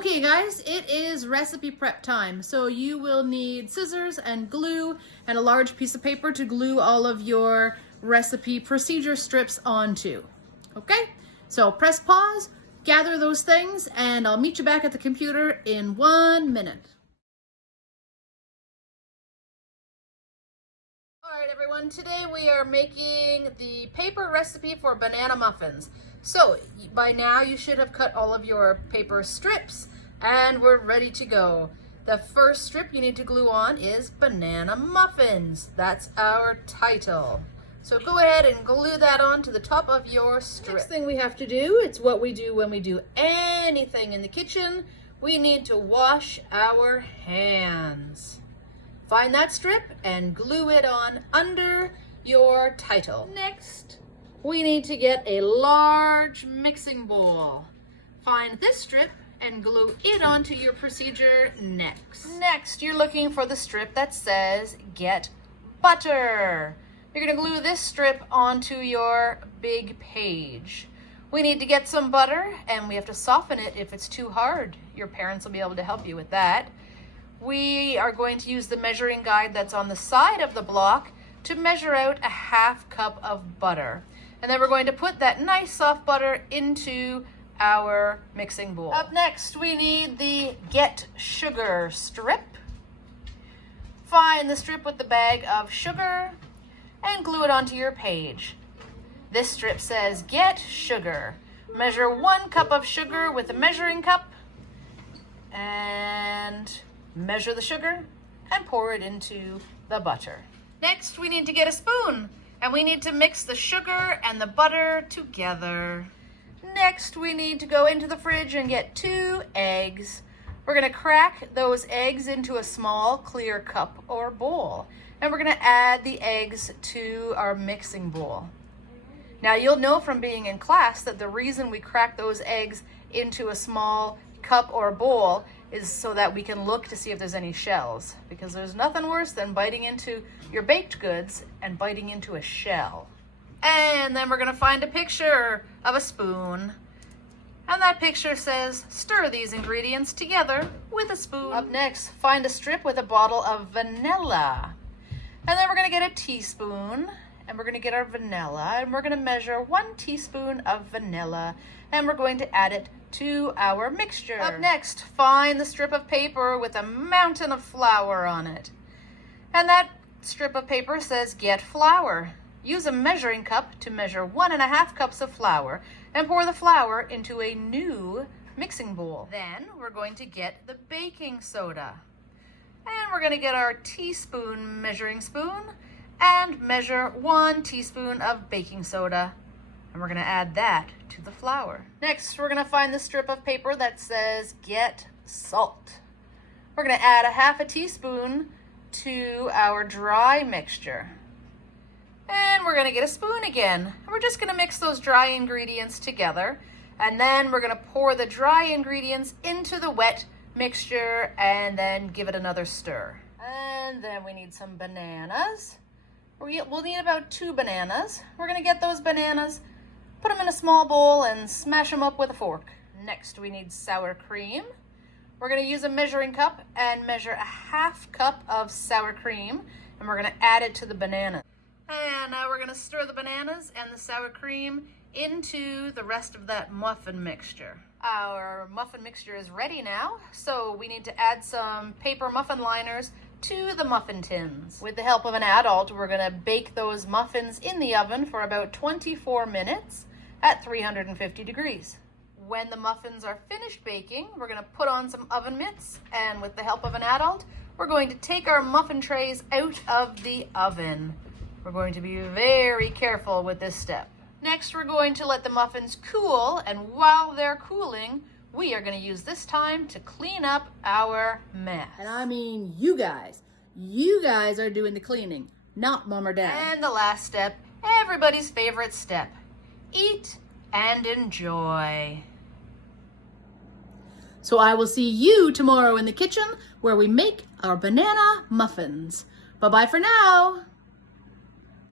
Okay guys, it is recipe prep time. So you will need scissors and glue and a large piece of paper to glue all of your recipe procedure strips onto. Okay, so press pause, gather those things, and I'll meet you back at the computer in 1 minute. All right everyone, today we are making the paper recipe for banana muffins. So by now you should have cut all of your paper strips and we're ready to go. The first strip you need to glue on is banana muffins. That's our title. So go ahead and glue that on to the top of your strip. Next thing we have to do, it's what we do when we do anything in the kitchen. We need to wash our hands. Find that strip and glue it on under your title. Next, we need to get a large mixing bowl. Find this strip and glue it onto your procedure next. Next, you're looking for the strip that says get butter. You're gonna glue this strip onto your big page. We need to get some butter and we have to soften it if it's too hard. Your parents will be able to help you with that. We are going to use the measuring guide that's on the side of the block to measure out a ½ cup of butter. And then we're going to put that nice soft butter into our mixing bowl. Up next, we need the Get Sugar strip. Find the strip with the bag of sugar and glue it onto your page. This strip says Get Sugar. Measure 1 cup of sugar with a measuring cup and measure the sugar and pour it into the butter. Next, we need to get a spoon and we need to mix the sugar and the butter together. Next, we need to go into the fridge and get 2 eggs. We're gonna crack those eggs into a small clear cup or bowl. And we're gonna add the eggs to our mixing bowl. Now you'll know from being in class that the reason we crack those eggs into a small cup or bowl is so that we can look to see if there's any shells, because there's nothing worse than biting into your baked goods and biting into a shell. And then we're gonna find a picture of a spoon. And that picture says, stir these ingredients together with a spoon. Up next, find a strip with a bottle of vanilla. And then we're gonna get a teaspoon and we're gonna get our vanilla and we're gonna measure 1 teaspoon of vanilla and we're going to add it to our mixture. Up next, find the strip of paper with a mountain of flour on it. And that strip of paper says get flour. Use a measuring cup to measure 1½ cups of flour and pour the flour into a new mixing bowl. Then we're going to get the baking soda. And we're gonna get our teaspoon measuring spoon and measure 1 teaspoon of baking soda. And we're gonna add that to the flour. Next, we're gonna find the strip of paper that says get salt. We're gonna add a ½ teaspoon to our dry mixture. And we're gonna get a spoon again. And we're just gonna mix those dry ingredients together. And then we're gonna pour the dry ingredients into the wet mixture and then give it another stir. And then we need some bananas. We'll need about 2 bananas. We're gonna get those bananas, put them in a small bowl and smash them up with a fork. Next, we need sour cream. We're gonna use a measuring cup and measure a ½ cup of sour cream and we're gonna add it to the banana. And now we're gonna stir the bananas and the sour cream into the rest of that muffin mixture. Our muffin mixture is ready now, so we need to add some paper muffin liners to the muffin tins. With the help of an adult, we're gonna bake those muffins in the oven for about 24 minutes at 350 degrees. When the muffins are finished baking, we're gonna put on some oven mitts, and with the help of an adult, we're going to take our muffin trays out of the oven. We're going to be very careful with this step. Next, we're going to let the muffins cool, and while they're cooling, we are going to use this time to clean up our mess. And I mean you guys are doing the cleaning, not mom or dad. And the last step, everybody's favorite step, eat and enjoy. So I will see you tomorrow in the kitchen where we make our banana muffins. Bye-bye for now.